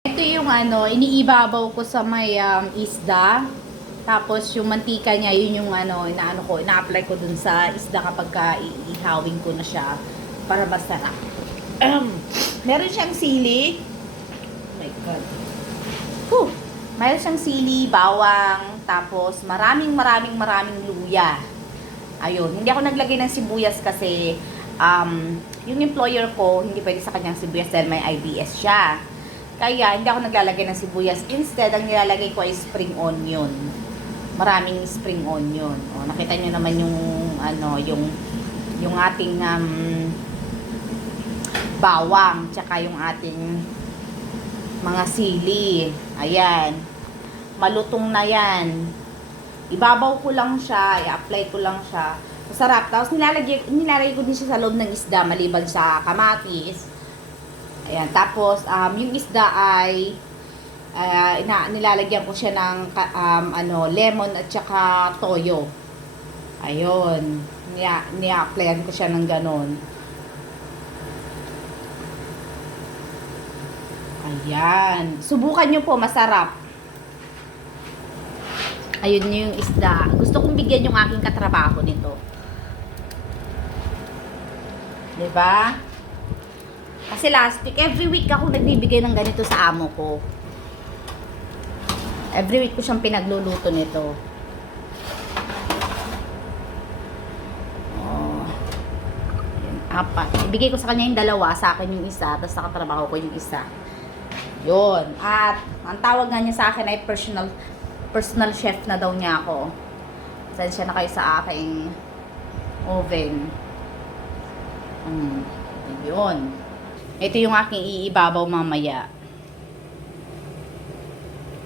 Ito yung ano, iniibabaw ko sa may isda. Tapos yung mantika niya, yun yung ano, ina-apply ko dun sa isda kapag iihawin ko na siya para masarap. Meron siyang sili. Oh my God. Whew. Meron siyang sili, bawang, tapos maraming luya. Ayun, hindi ako naglagay ng sibuyas kasi yung employer ko, hindi pwede sa kanyang sibuyas dahil may IBS siya. Kaya, hindi ako naglalagay ng sibuyas. Instead, ang nilalagay ko ay spring onion. Maraming spring onion. O, nakita nyo naman yung, ano, yung ating bawang, tsaka yung ating mga sili. Ayan. Malutong na yan. Ibabaw ko lang siya, i-apply ko lang siya. Masarap. Tapos nilalagay ko din siya sa loob ng isda, maliban sa kamatis. Ayan. Tapos, yung isda ay nilalagyan ko siya ng lemon at saka toyo. Ayun. Ni-applyan ko siya ng ganon. Ayan. Subukan nyo po, masarap. Ayun yung isda. Gusto kong bigyan yung aking katrabaho nito. Diba? Kasi last week, every week ako nagbibigay ng ganito sa amo ko. Every week ko siyang pinagluluto nito. Oh. Ayan, 4. Ibigay ko sa kanya yung 2, sa akin yung isa, tapos sa katrabaho ko yung isa. Yun. At, ang tawag nga niya sa akin ay personal chef na daw niya ako. Sensya na kayo sa aking oven. Yun. Ito yung aking iibabaw mamaya.